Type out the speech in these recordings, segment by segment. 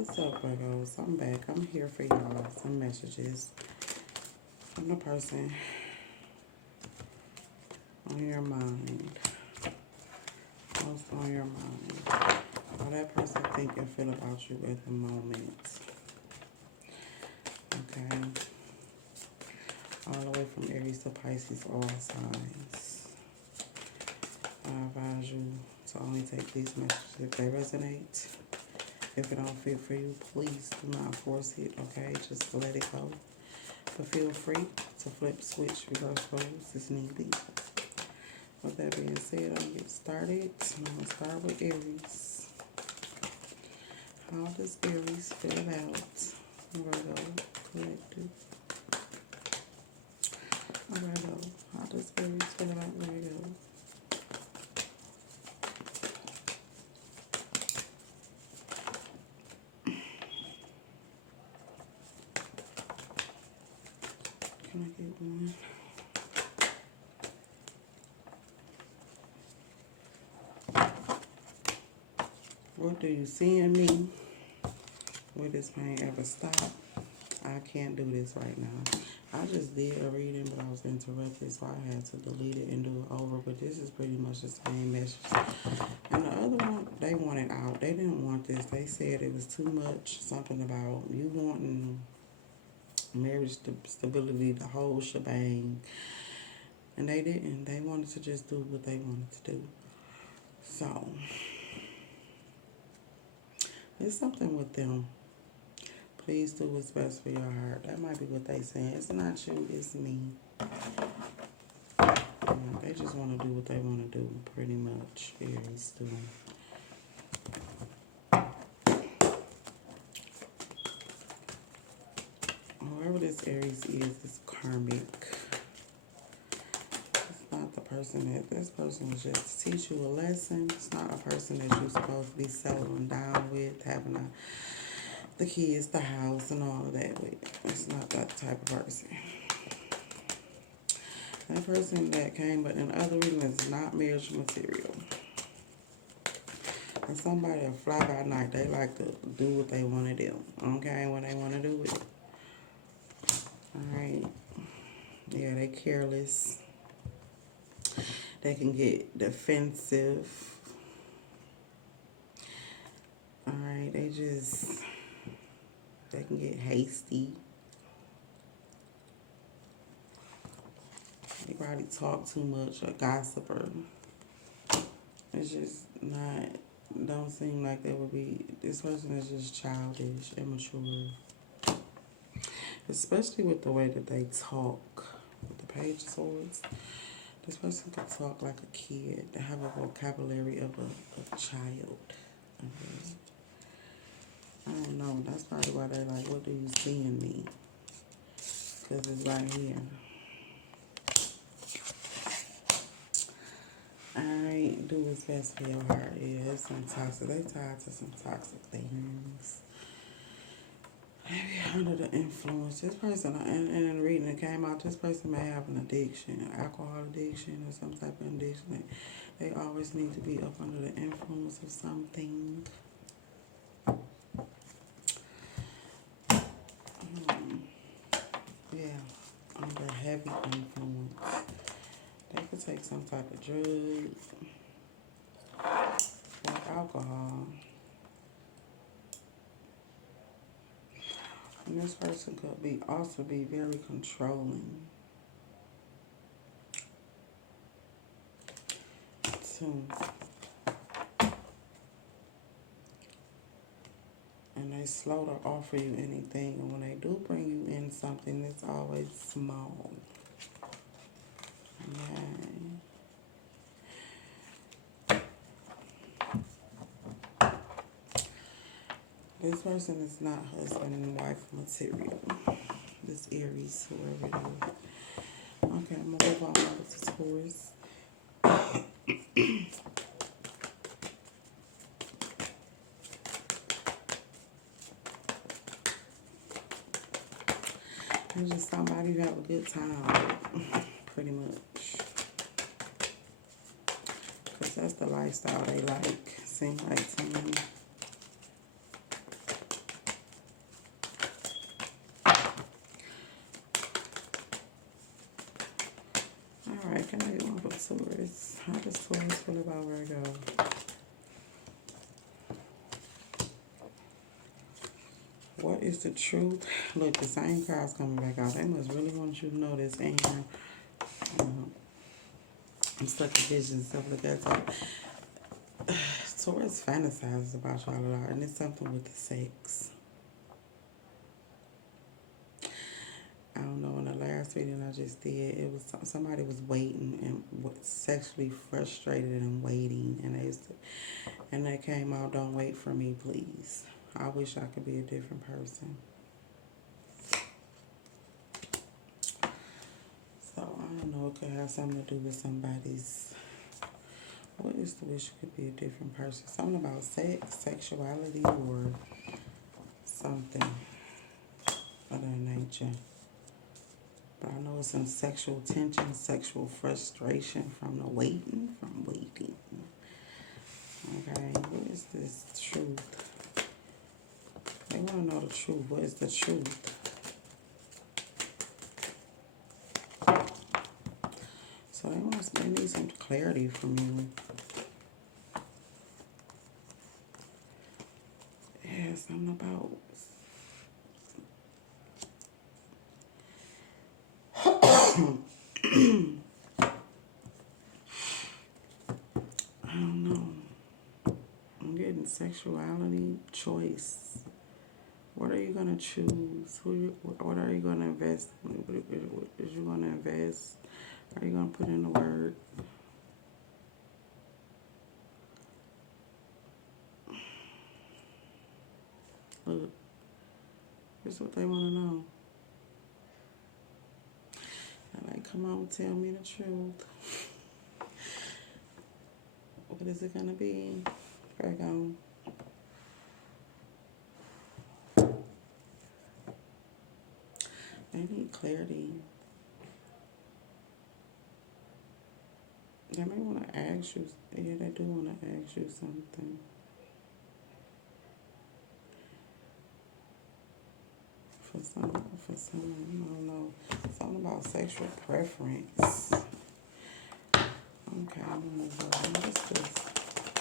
What's up, Virgos? I'm back. I'm here for y'all. Some messages from the person on your mind. What's on your mind? How that person think and feel about you at the moment. Okay. All the way from Aries to Pisces, all signs. I advise you to only take these messages if they resonate. If it don't fit for you, please do not force it, okay? Just let it go. But feel free to flip, switch, reverse roles as need be. With that being said, I'm going to get started. I'm going to start with Aries. How does Aries feel about Virgo collective? Virgo. How does Aries feel about Virgo? Can I get one? What do you see in me? Will this pain ever stop? I can't do this right now. I just did a reading, but I was interrupted, so I had to delete it and do it over. But this is pretty much the same message. And the other one, they wanted out. They didn't want this. They said it was too much. Something about you wanting marriage stability, the whole shebang. And they didn't. They wanted to just do what they wanted to do. So, it's something with them. Please do what's best for your heart. That might be what they saying. It's not you, it's me. They just want to do what they want to do, pretty much. Aries do. Whoever this Aries is karmic. It's not the person that, this person is just to teach you a lesson. It's not a person that you're supposed to be settling down with, having the kids, the house, and all of that with. It's not that type of person. That person that came, but in other reasons, is not marriage material. And somebody that fly by night, they like to do what they want to do. Okay, when they want to do it. Alright. Yeah, they careless. They can get defensive. Alright, they can get hasty. They probably talk too much, a gossiper. It's just not, don't seem like they would be, this person is just childish, immature. Especially with the way that they talk. With the Page of Swords. This person can talk like a kid. They have a vocabulary of a child. Okay. I don't know. That's probably why they're like, what do you see in me? Because it's right here. Alright, do what's best for your heart. Yeah, it's some toxic. They tied to some toxic things. Maybe under the influence. This person, in the reading it came out, this person may have an addiction, alcohol addiction or some type of addiction. They always need to be up under the influence of something. Yeah, under heavy influence. They could take some type of drug or alcohol. And this person could also be very controlling. Too. And they slow to offer you anything. And when they do bring you in something, it's always small. Yeah. This person is not husband and wife material. This Aries, whoever it is. Okay, I'm going to move on over to Taurus. It's just somebody you have a good time with, pretty much. Because that's the lifestyle they like, seem like to me. Taurus feel about Virgo? What is the truth? Look, the same cards coming back out. They must really want you to know this. And I'm stuck in vision, stuff like that. So Taurus fantasizes about y'all a lot, and it's something with the sex. I don't know. In the last reading I just did, it was somebody was waiting and was sexually frustrated and waiting, and they came out. Don't wait for me, please. I wish I could be a different person. So I don't know. It could have something to do with somebody's. What is the wish could be a different person? Something about sex, sexuality, or something of that nature. But I know it's some sexual tension, sexual frustration from the waiting, from waiting. Okay, what is this truth? They want to know the truth. What is the truth? So they need some clarity from you. Yeah, something about I don't know. I'm getting sexuality, choice. What are you gonna choose? What are you gonna invest? What is you gonna invest? Are you gonna put in the work? Look, this is what they want to know. They're like, come on, tell me the truth. What is it gonna be? Virgo. They need clarity. They may want to ask you. Yeah, they do want to ask you something. For some, I don't know. Something about sexual preference. Okay, I'm gonna move on. What's this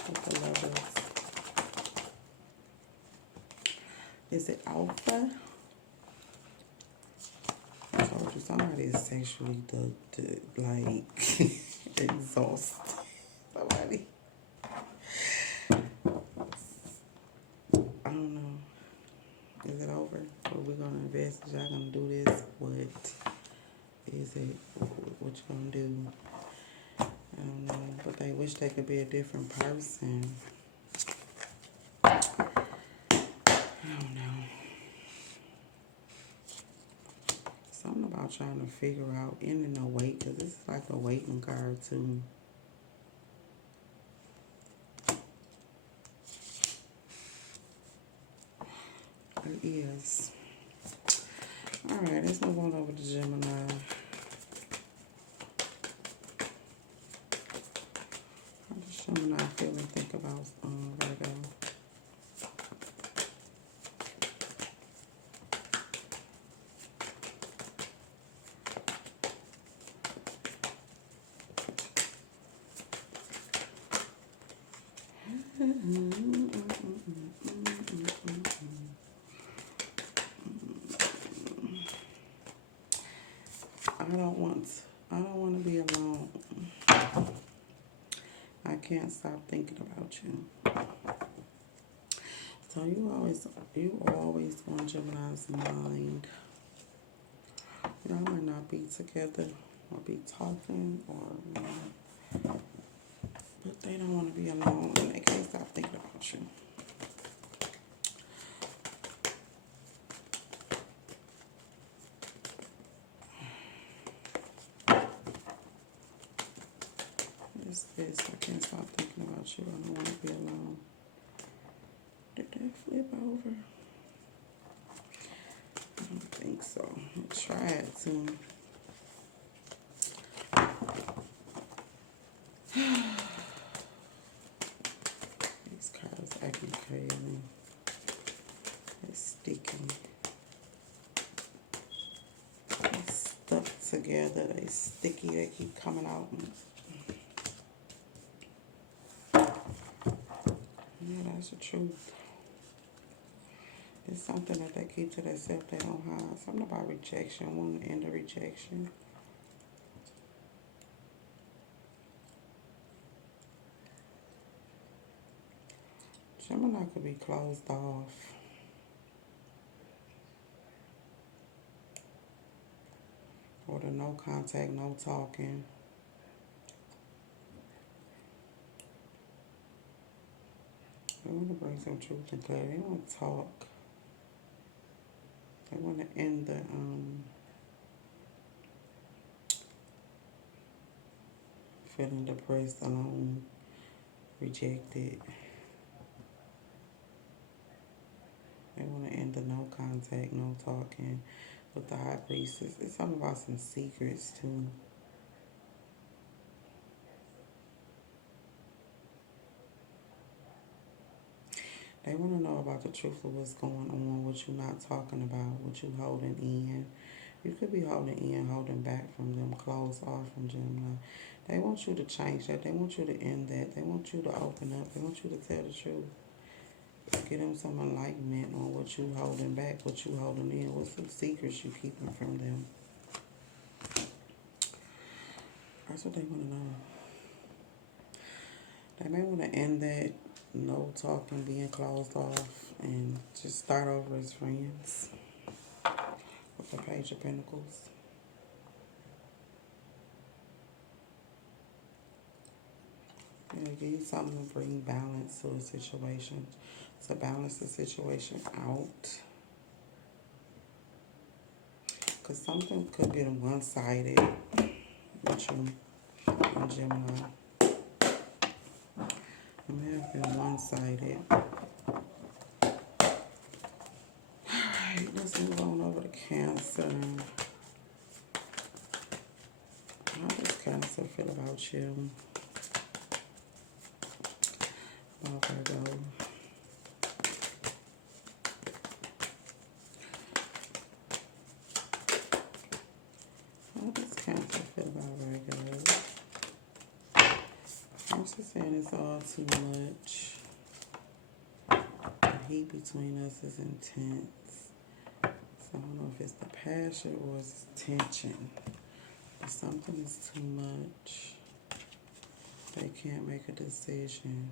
with the Lovers? Is it alpha? I told you somebody is sexually like exhausted. Somebody. I don't know. Is it over? Are we gonna invest? Is y'all gonna do this? What is it? What you gonna do? I don't know. But they wish they could be a different person. I don't know. Something about trying to figure out ending a wait, because this is like a waiting card too. It is. Alright, let's move on over to Gemini. How does Gemini feel and think about Virgo? I don't want to be alone. I can't stop thinking about you. So you always on Gemini's mind. Y'all might not be together or be talking or but they don't want to be alone and they can't stop thinking about you. I can't stop thinking about you. I don't want to be alone. Did that flip over? I don't think so. I tried to. These cards acting crazy. They're sticky. They're stuck together. They're sticky. They keep coming out. That's the truth. It's something that they keep to themselves, they don't hide. Something about rejection, wanting to end the rejection. Gemini could be closed off. Or the no contact, no talking. They want to bring some truth and clarity. They want to talk. They want to end the feeling depressed, alone, rejected. They want to end the no contact, no talking with the high priestess. It's something about some secrets too. They want to know about the truth of what's going on, what you're not talking about, what you're holding in. You could be holding in, holding back from them, closed off from Gemini. They want you to change that. They want you to end that. They want you to open up. They want you to tell the truth. Get them some enlightenment on what you holding back, what you holding in, what's some secrets you keeping from them. That's what they want to know. They may want to end that no talking, being closed off, and just start over as friends with the Page of Pentacles. Yeah, give you something to bring balance to a situation, to balance the situation out. Because something could be one-sided with you and Gemini. It may have been one-sided. Alright, let's move on over to Cancer. How does Cancer feel about you? About Virgo. How does Cancer feel about Virgo? Cancer saying it's all too much. The heat between us is intense. So I don't know if it's the passion or it's tension. But something is too much. They can't make a decision.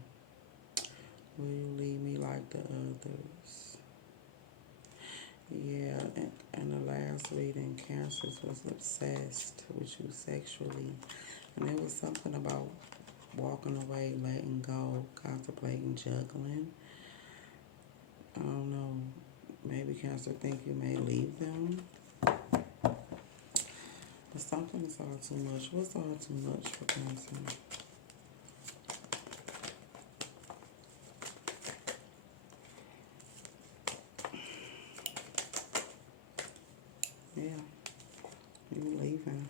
Will you leave me like the others? Yeah, and the last reading, Cancer was obsessed with you sexually. And it was something about walking away, letting go, contemplating, juggling. I don't know. Maybe Cancer think you may leave them. But something is all too much. What's all too much for Cancer? Yeah, you leaving.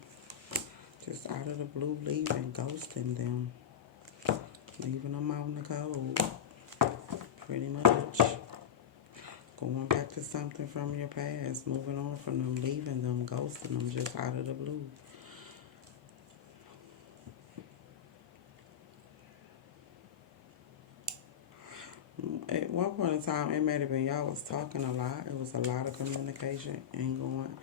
Just out of the blue, leaving, ghosting them. Leaving them out in the cold. Pretty much. Going back to something from your past. Moving on from them, leaving them, ghosting them just out of the blue. At one point in time, it may have been y'all was talking a lot. It was a lot of communication, incoming,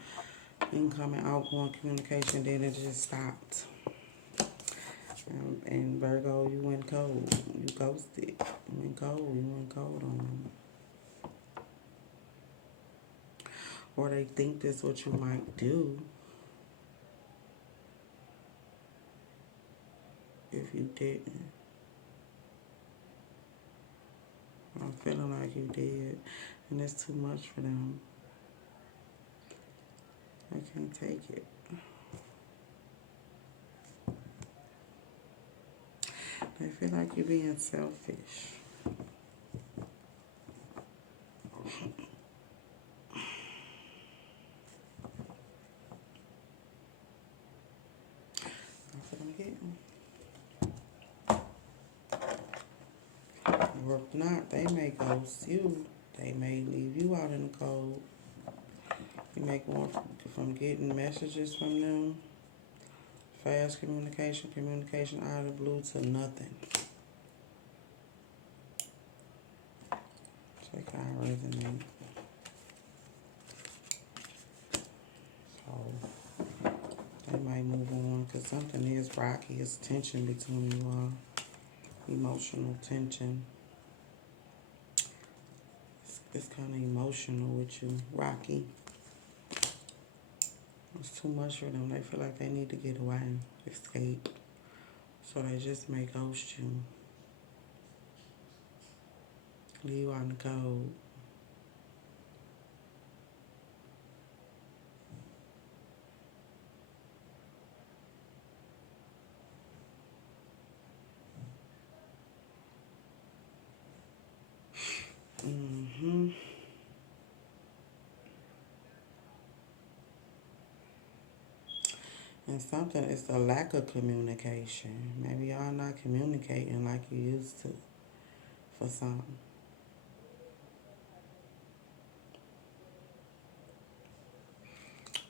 outgoing communication. Then it just stopped. And Virgo, you went cold. You ghosted. You went cold. You went cold on them. Or they think that's what you might do if you didn't. I'm feeling like you did. And it's too much for them. I can't take it. They feel like you're being selfish. That's what I'm getting. Or if not, they may ghost you. They may leave you out in the cold. You may go on from getting messages from them. Fast communication out of the blue to nothing. resonate. So they might move on because something is rocky. It's tension between you all. Emotional tension. It's kind of emotional with you. Rocky. It's too much for them. They feel like they need to get away, escape. So they just may ghost you. Leave you on the cold. Mm-hmm. And something is the lack of communication. Maybe y'all not communicating like you used to for something.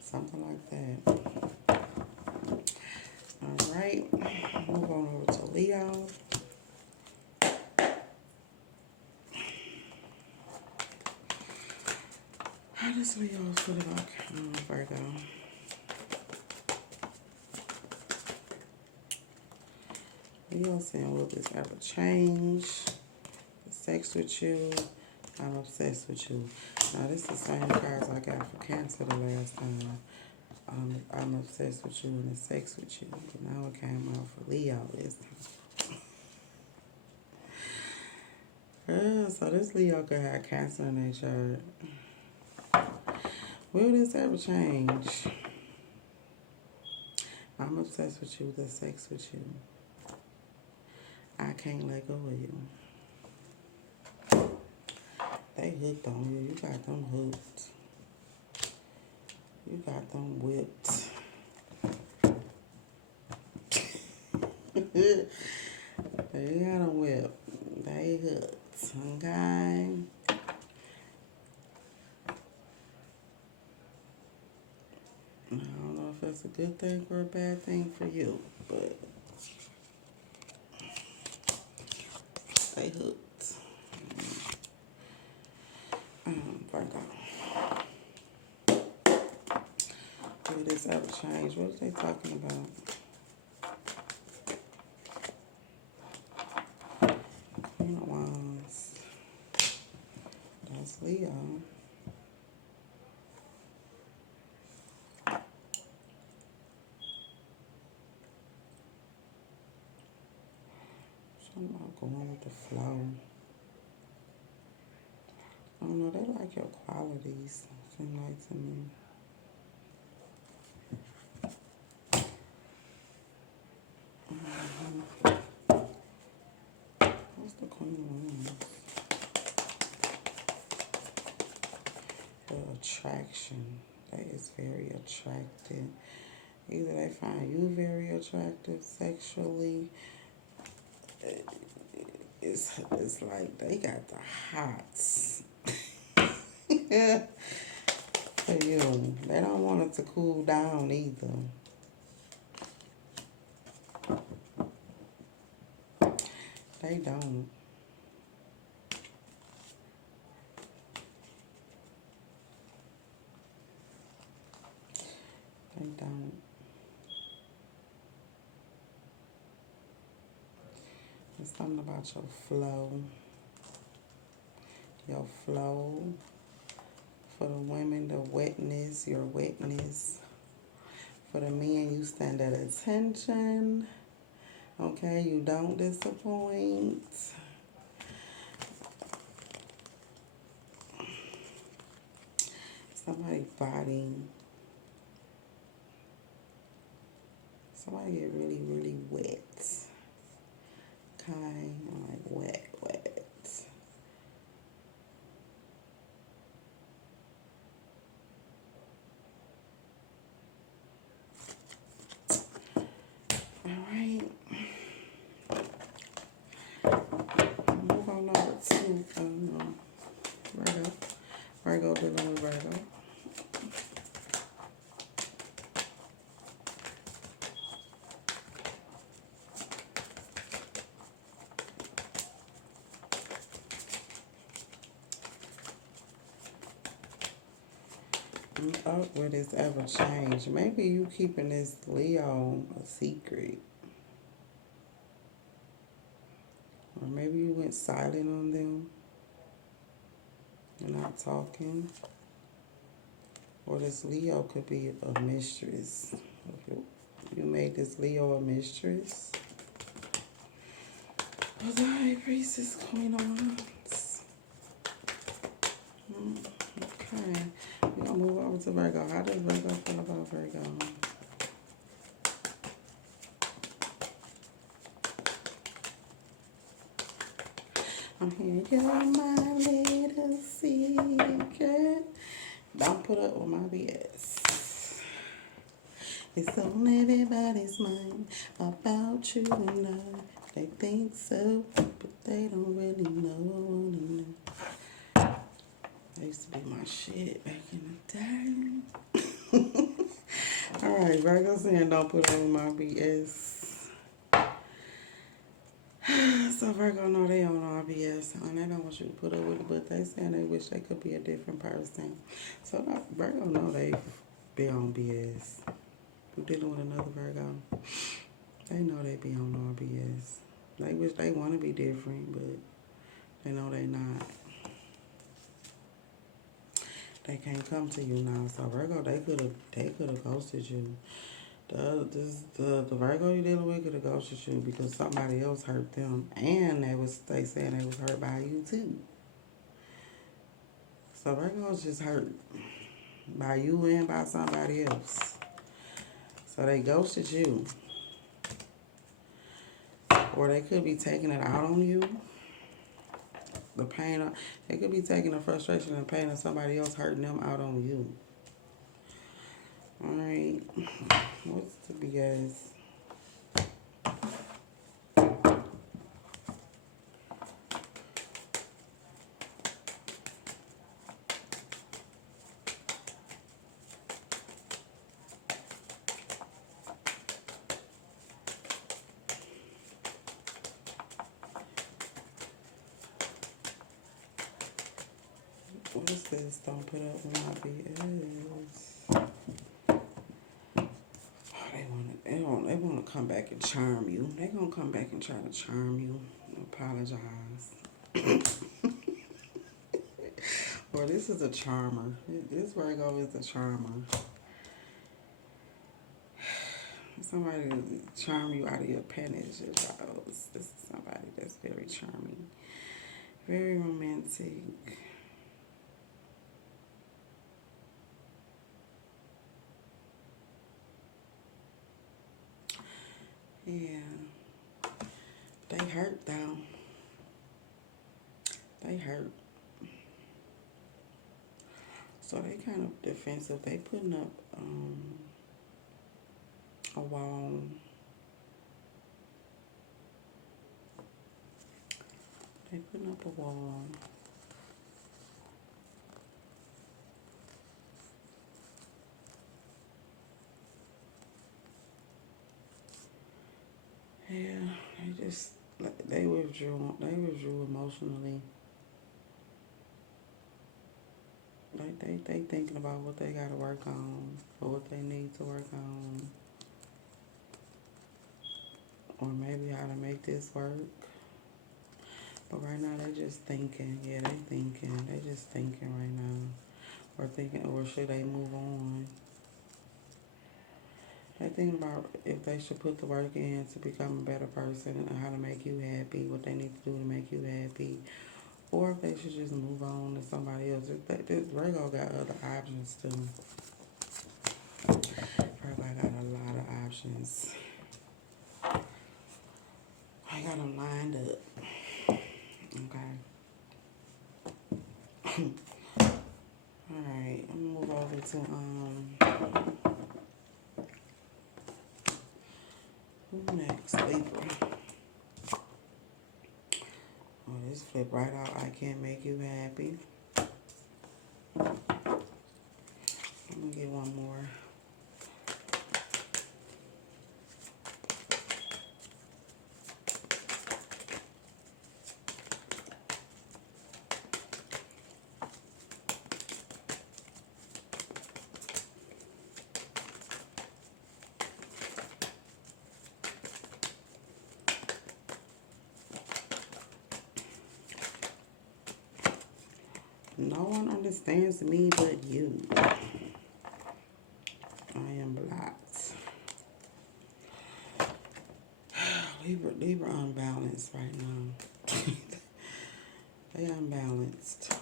Something like that. All right. Move on over to Leo. How does Leo feel about Virgo? Leo saying, will this ever change? The sex with you. I'm obsessed with you. Now, this is the same cards I got for Cancer the last time. I'm obsessed with you and the sex with you. But now it came out for Leo this time. So this Leo could have Cancer in their chart. Will this ever change? I'm obsessed with you, the sex with you. I can't let go of you. They hooked on you. You got them hooked. You got them whipped. They got them whipped. They hooked. Okay? I don't know if that's a good thing or a bad thing for you, but they hooked. Virgo. Will this ever change? What are they talking about? Queen of Wands. That's Leo. Something about going with the flow. I don't know, they like your qualities, seem like to me. What's the Queen of Wands? The attraction. That is very attractive. Either they find you very attractive sexually. It's like they got the hots. For you. They don't want it to cool down either. They don't. They don't. There's something about your flow. Your flow. For the women, the wetness, your wetness. For the men, you stand at attention. Okay, you don't disappoint. Somebody body. Somebody get really, really wet. Okay, I'm like wet, wet. Alright. Move on over to Virgo. Virgo dealing with Virgo. Oh, will this ever change? Maybe you keeping this Leo a secret. Or maybe you went silent on them. You're not talking. Or this Leo could be a mistress. You made this Leo a mistress. The High Priestess, Queen of Wands. Okay. We're going to move over to Virgo. How does Virgo feel about Virgo? I'm here, you're my little secret. Don't put up with my BS. It's on everybody's mind about you and I. They think so, but they don't really know. That used to be my shit back in the day. Alright, Virgo saying don't put up with my BS. So Virgo know they on all BS and they don't want you to put up with it, but they saying they wish they could be a different person. So Virgo know they be on BS. We're dealing with another Virgo. They know they be on all BS. They wish they want to be different, but they know they not. They can't come to you now. So Virgo, they could have ghosted you. The Virgo you dealing with could have ghosted you because somebody else hurt them, and they saying they was hurt by you too. So Virgo's just hurt by you and by somebody else. So they ghosted you, or they could be taking it out on you. The pain, they could be taking the frustration and pain of somebody else hurting them out on you. All right, what's the BS? What is this? Don't put up with my BS. They want to come back and charm you. They gonna come back and try to charm you. Apologize. Well, this is a charmer. This Virgo is a charmer. Somebody to charm you out of your panic. This is somebody that's very charming, very romantic. Yeah. They hurt though. They hurt. So they kind of defensive. They putting up a wall. They putting up a wall. Yeah, they withdrew. They withdrew emotionally. They thinking about what they got to work on or what they need to work on, or maybe how to make this work. But right now they just thinking. Yeah, they thinking. They just thinking right now, or thinking, or should they move on? They thinking about if they should put the work in to become a better person and how to make you happy, what they need to do to make you happy. Or if they should just move on to somebody else. This Virgo got other options too. Virgo got a lot of options. I got them lined up. Okay. Alright, I'm gonna move over to who next? Libra. Oh, this flip right out. I can't make you happy. I'm gonna get one more. No one understands me but you. I am blocked. Libra unbalanced right now. They unbalanced.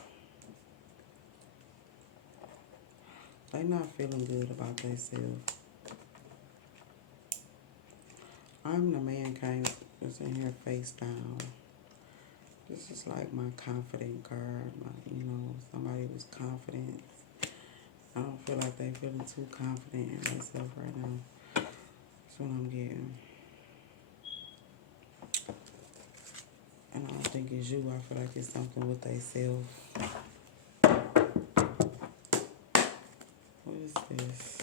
They not feeling good about themselves. I'm the man came was in here face down. This is like my confident card. Somebody was confident. I don't feel like they feeling too confident in themselves right now. That's what I'm getting. And I don't think it's you. I feel like it's something with themselves. What is this?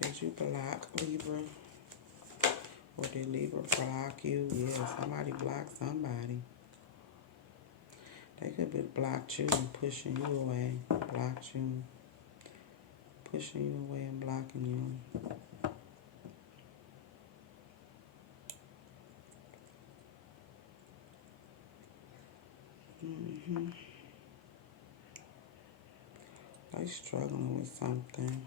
Did you block Libra? Or did Libra block you? Yeah, somebody blocked somebody. They could be blocked you and pushing you away. Blocked you. Pushing you away and blocking you. They struggling with something.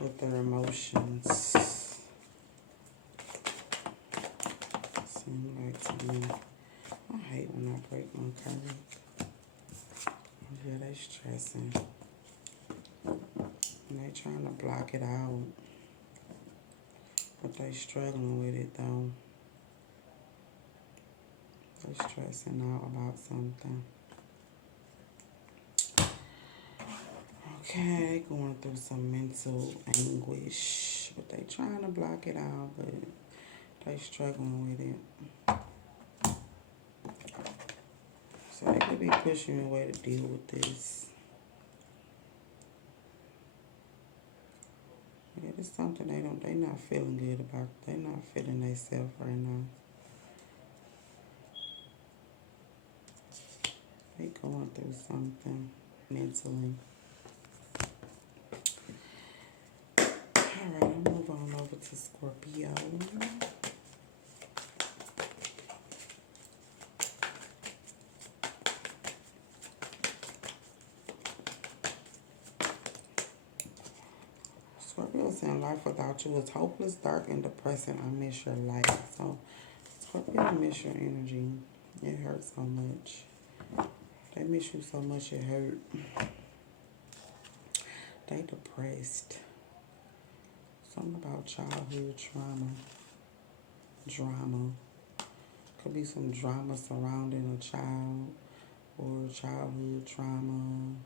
With their emotions. Seem like to me. I hate when I break my cards. Yeah, they stressing. And they trying to block it out. But they struggling with it though. They stressing out about something. Okay, going through some mental anguish. But they trying to block it out, but they struggling with it. So they could be pushing away to deal with this. Yeah, it's something they not feeling good about. They not feeling themselves right now. They going through something mentally. Alright, I'll move on over to Scorpio. Scorpio saying life without you is hopeless, dark, and depressing. I miss your light. So, Scorpio, I miss your energy. It hurts so much. They miss you so much it hurt. They depressed. Something about childhood trauma. Drama. Could be some drama surrounding a child or childhood trauma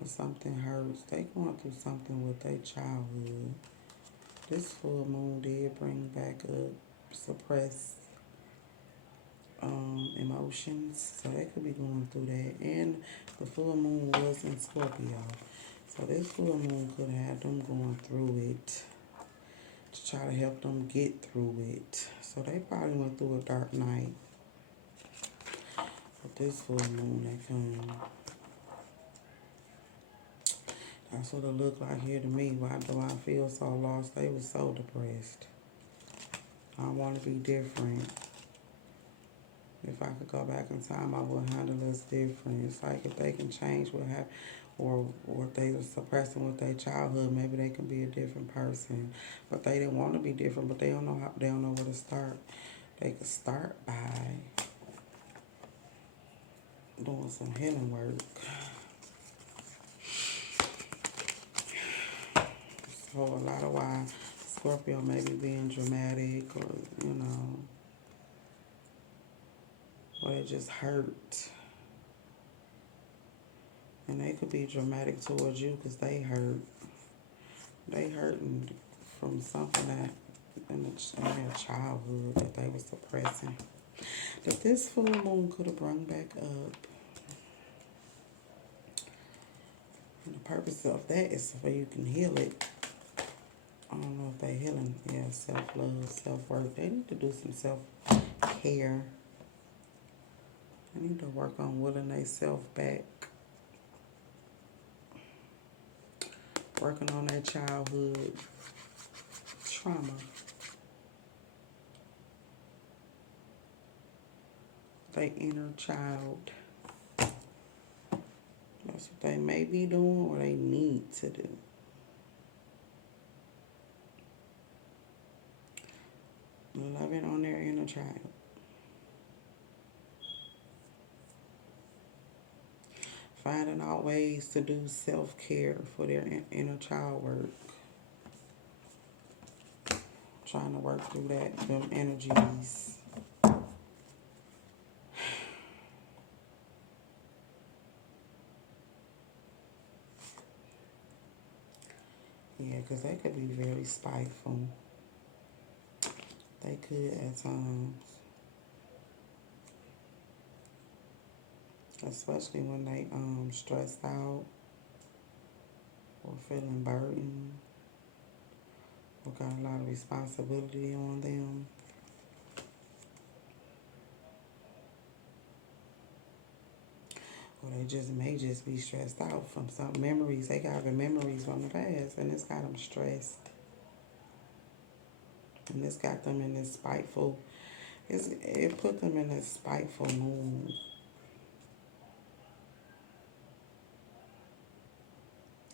or something hurts. They going through something with their childhood. This full moon did bring back up suppressed emotions. So they could be going through that. And the full moon was in Scorpio. So this full moon could have them going through it to try to help them get through it. So they probably went through a dark night. But this full moon that come, that's what it looked like here to me. Why do I feel so lost? They was so depressed. I want to be different. If I could go back in time, I would handle this different. It's like if they can change what happened, or if they were suppressing with their childhood, maybe they can be a different person. But they didn't want to be different, but they don't know how. They don't know where to start. They could start by doing some healing work. So a lot of why Scorpio may be being dramatic, or or they just hurt. And they could be dramatic towards you because they hurt. They hurting from something that in their childhood that they were suppressing. That this full moon could have brought back up. And the purpose of that is so you can heal it. I don't know if they're healing. Yeah, self-love, self-worth. They need to do some self-care. They need to work on willing themselves back. Working on their childhood trauma. Their inner child. That's what they may be doing or they need to do. Loving on their inner child. Finding out ways to do self-care for their inner child work. Trying to work through them energies. Yeah, because they could be very spiteful. They could at times. Especially when they stressed out or feeling burdened or got a lot of responsibility on them. Or they may just be stressed out from some memories. They got the memories from the past and it's got them stressed. And it's got them in this spiteful, it put them in this spiteful mood.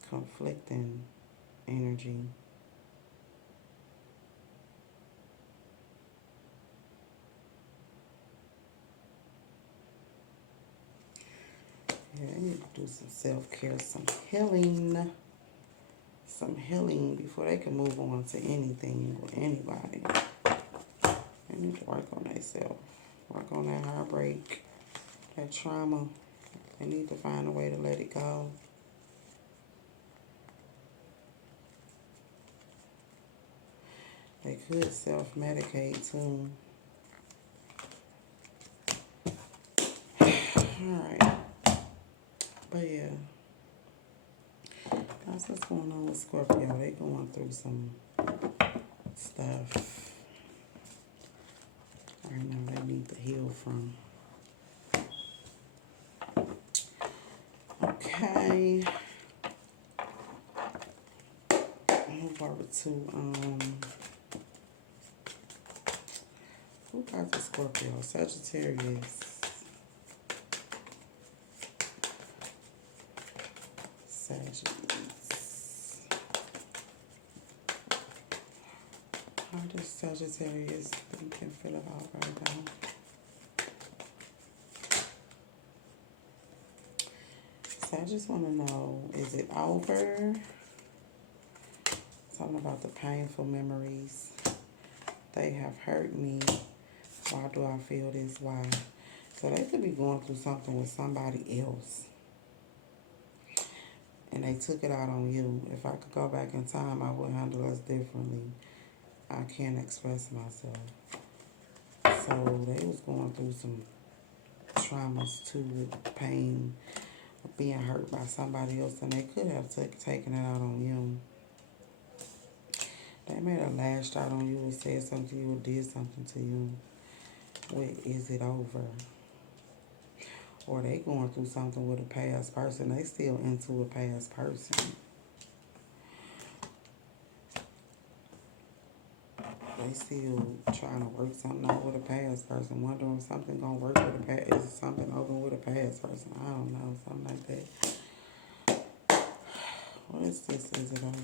Conflicting energy. Yeah, they need to do some self-care, some healing. Some healing before they can move on to anything or anybody. They need to work on themselves. Work on that heartbreak, that trauma. They need to find a way to let it go. They could self-medicate too. Alright. But yeah. That's what's going on with Scorpio. They going through some stuff right now they need to heal from. Okay. Move over to who got the Scorpio? Sagittarius. Sagittarius. How does Sagittarius think and feel about right now? So I just want to know, is it over? Something about the painful memories. They have hurt me. Why do I feel this? Why? So they could be going through something with somebody else. And they took it out on you. If I could go back in time, I would handle us differently. I can't express myself. So they was going through some traumas too, with pain of being hurt by somebody else, and they could have taken it out on you. They may have lashed out on you and said something to you or did something to you. Wait, is it over? Or they going through something with a past person. They still into a past person. They still trying to work something out with a past person. Wondering if something gonna work with a past. Is something over with a past person? I don't know. Something like that. What is this? Is it over?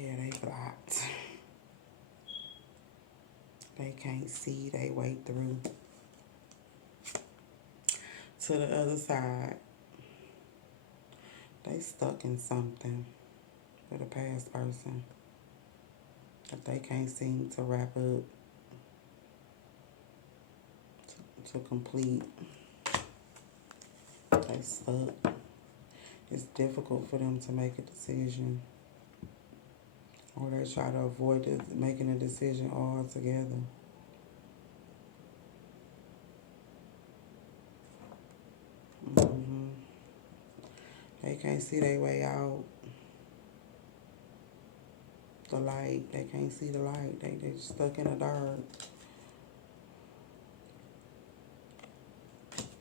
Yeah, they blocked. They can't see their way through to the other side. They stuck in something with a past person that they can't seem to wrap up. to complete. They stuck. It's difficult for them to make a decision. Or they try to avoid making a decision altogether. They can't see their way out. The light. They can't see the light. They stuck in the dark.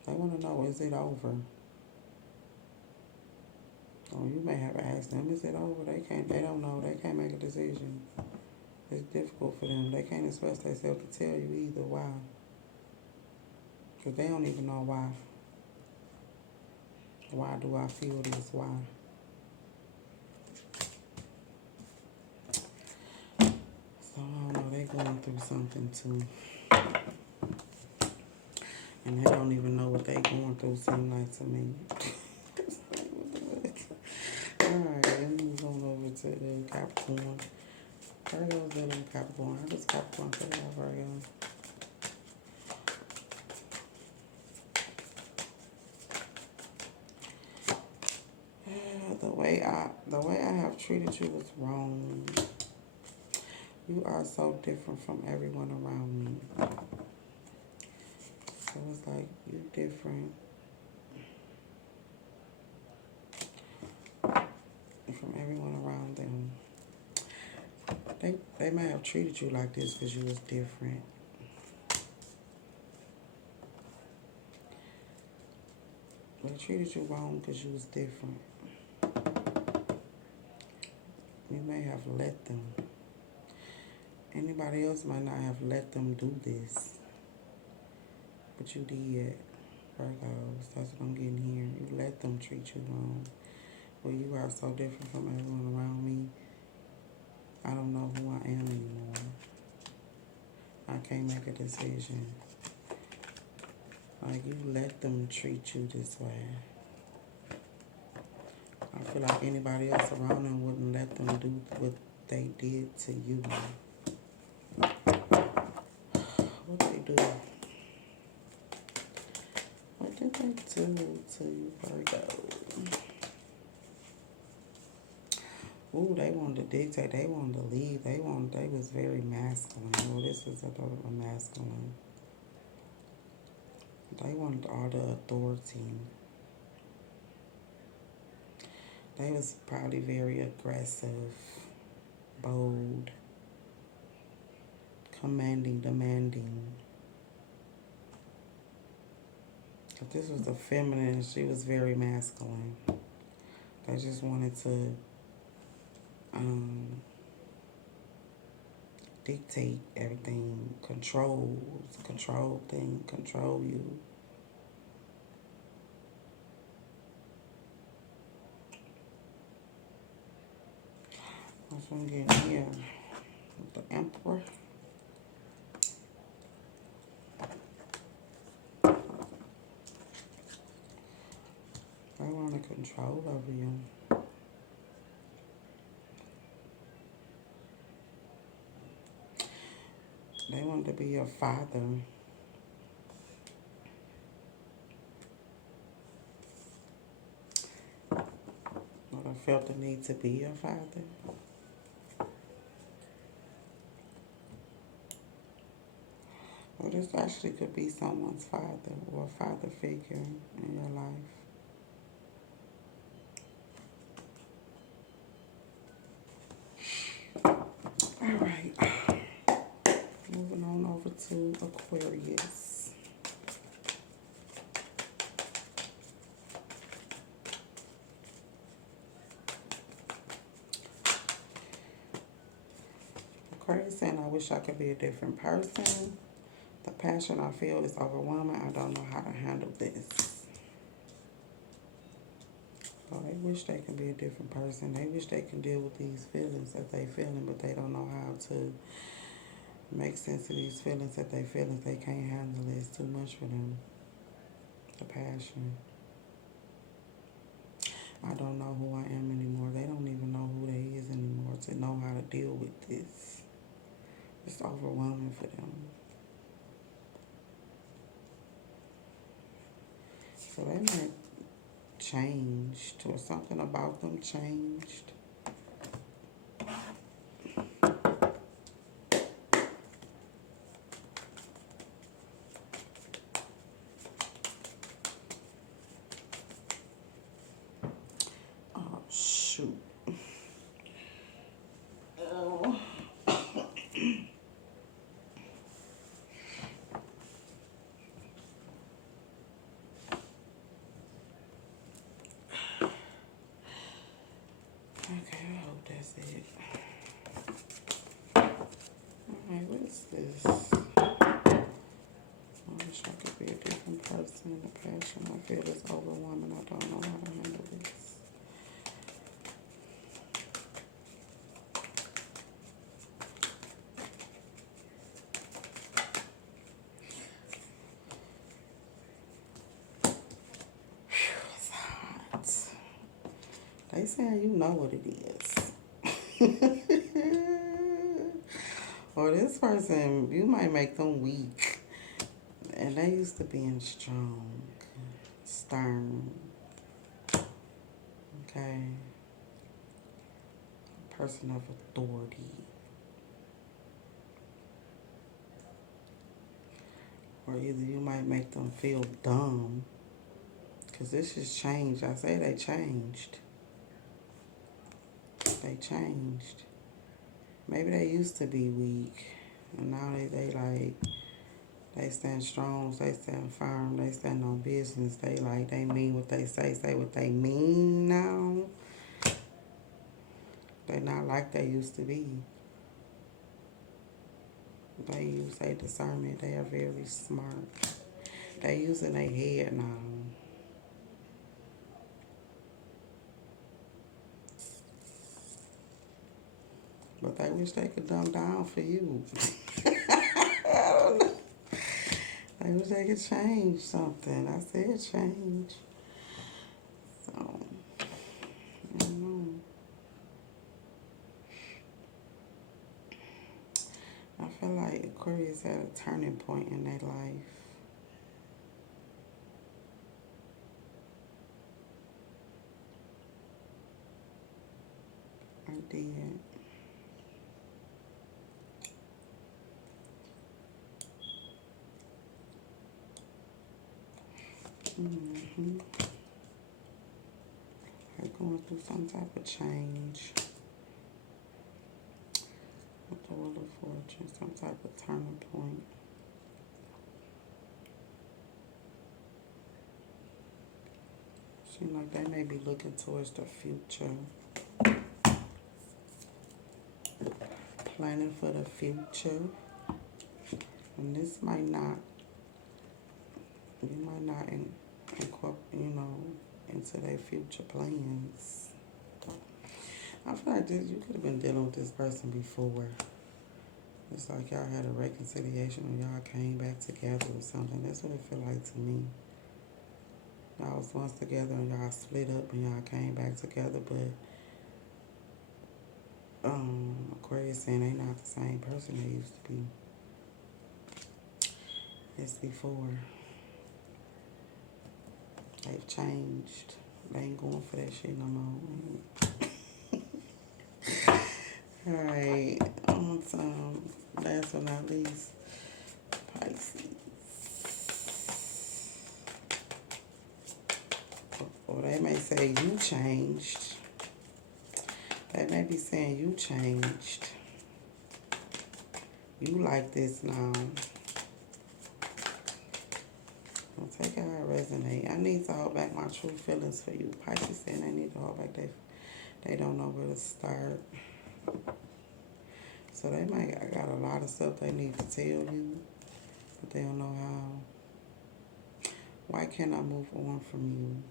They want to know, is it over? Oh, you may have to ask them, is it over? They don't know. They can't make a decision. It's difficult for them. They can't express themselves to tell you either why. Because they don't even know why. Why do I feel this? Why? So, I don't know. They're going through something too. And they don't even know what they're going through, seem like to me. Alright, let's move on over to Capricorn. Virgo's in Capricorn. How does Capricorn feel about Virgo? The way I have treated you was wrong. You are so different from everyone around me. So it's like you're different from everyone around them. They may have treated you like this because you was different. They treated you wrong because you was different. You may have let them. Anybody else might not have let them do this. But you did, Virgos. That's what I'm getting here. You let them treat you wrong. Well, you are so different from everyone around me. I don't know who I am anymore. I can't make a decision. Like, you let them treat you this way. I feel like anybody else around them wouldn't let them do what they did to you. What they do? What did they do to you, Virgo? Ooh, they wanted to dictate. They wanted to lead. They was very masculine. Well, this is a masculine. They wanted all the authority. They was probably very aggressive, bold, commanding, demanding. But this was a feminine. She was very masculine. They just wanted to dictate everything, control things, control you. That's what I'm getting here with the Emperor. They want to control over you. They wanted to be your father. Or I felt the need to be your father. Or this actually could be someone's father or a father figure in your life. All right. Moving on over to Aquarius. Aquarius saying, I wish I could be a different person. The passion I feel is overwhelming. I don't know how to handle this. So they wish they could be a different person. They wish they can deal with these feelings that they feeling, but they don't know how to make sense of these feelings that they feeling. They can't handle it. It's too much for them. The passion. I don't know who I am anymore. They don't even know who they is anymore to know how to deal with this. It's overwhelming for them. So they might changed or something about them changed. Oh, shoot. Oh. Okay, I hope that's it. Alright, what is this? I wish I could be a different person. The passion I feel is overwhelming. I don't know how to handle this. Whew, it's hot. They saying you know what it is. Or this person, you might make them weak. And they used to being strong, stern, okay? Person of authority. Or either you might make them feel dumb. Because this has changed. I say they changed. They changed. Maybe they used to be weak. And now they like, they stand strong, they stand firm, they stand on business. They mean what they say what they mean now. They not like they used to be. They use their discernment. They are very smart. They using their head now. But they wish they could dumb down for you. I don't know. I wish they could change something. I said change. So, I don't know. I feel like Aquarius had a turning point in their life. I did. Mm-hmm. They're going through some type of change. With the Wheel of Fortune, some type of turning point. Seems like they may be looking towards the future. Planning for the future. And this might not, you might not incorporate, into their future plans. I feel like this, you could have been dealing with this person before. It's like y'all had a reconciliation or y'all came back together or something. That's what it feel like to me. Y'all was once together and y'all split up and y'all came back together, but Aquarius saying they not the same person they used to be. As before. They've changed. They ain't going for that shit no more. Alright, last but not least, Pisces. Or they may say you changed. They may be saying you changed. You like this now. I'll take it how it resonate. I need to hold back my true feelings for you. Pisces saying they need to hold back they don't know where to start. So they might got a lot of stuff they need to tell you, but they don't know how. Why can't I move on from you?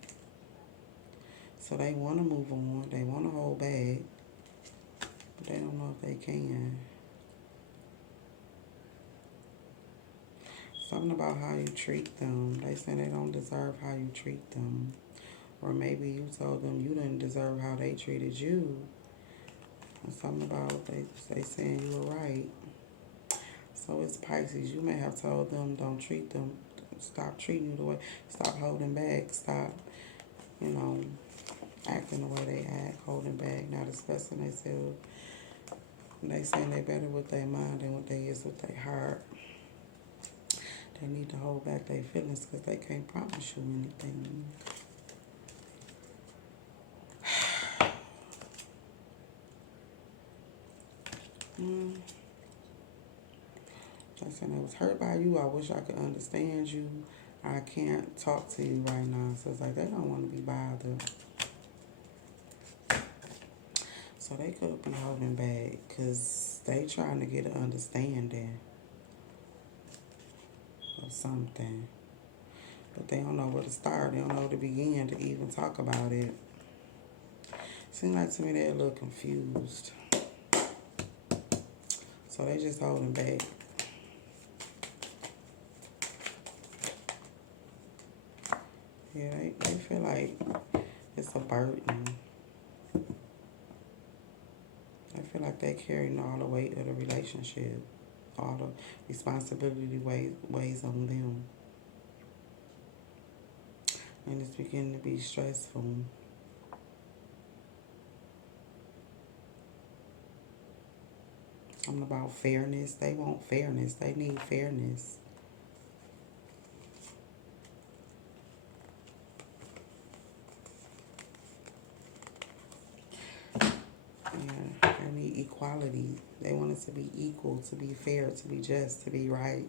So they want to move on. They want to hold back, but they don't know if they can. Something about how you treat them. They say they don't deserve how you treat them. Or maybe you told them you didn't deserve how they treated you. Or something about they saying you were right. So it's Pisces. You may have told them don't treat them stop treating you the way, stop holding back, stop, you know, acting the way they act, holding back, not expressing themselves. They saying they better with their mind than what they is with their heart. They need to hold back their feelings because they can't promise you anything. I said I was hurt by you. I wish I could understand you. I can't talk to you right now. So it's like they don't want to be bothered. So they could be holding back because they trying to get an understanding of something. But they don't know where to start. They don't know where to begin to even talk about it. Seems like to me they're a little confused. So they just holding back. Yeah, they feel like it's a burden. I feel like they're carrying all the weight of the relationship. All the responsibility weighs on them. And it's beginning to be stressful. Something about fairness. They want fairness. They need fairness. Yeah, they need equality. They want it to be equal, to be fair, to be just, to be right.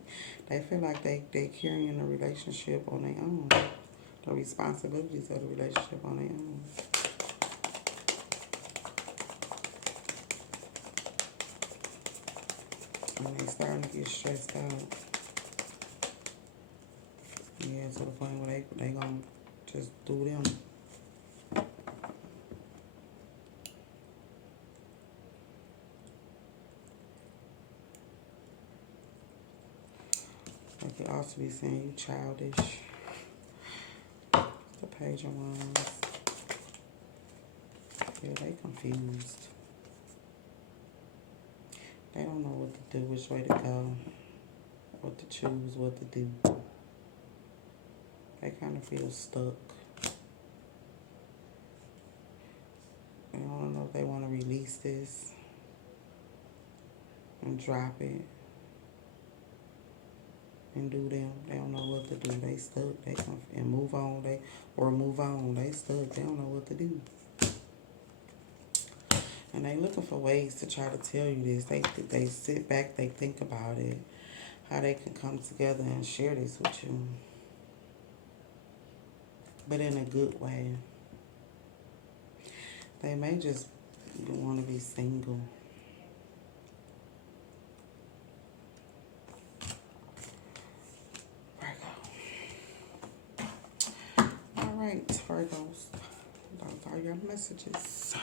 They feel like they're carrying the relationship on their own. The responsibilities of the relationship on their own. And they starting to get stressed out. Yeah, to the point where they gonna just do them. They could also be saying you childish. The Page of Wands. Yeah, they confused. They don't know what to do, which way to go, what to choose, what to do. They kind of feel stuck. They don't know if they want to release this and drop it and do them. They don't know what to do. They stuck. They and move on. Move on. They stuck. They don't know what to do. And they looking for ways to try to tell you this. They sit back. They think about it. How they can come together and share this with you. But in a good way. They may just want to be single. Virgo. All right, Virgos. Those are your messages.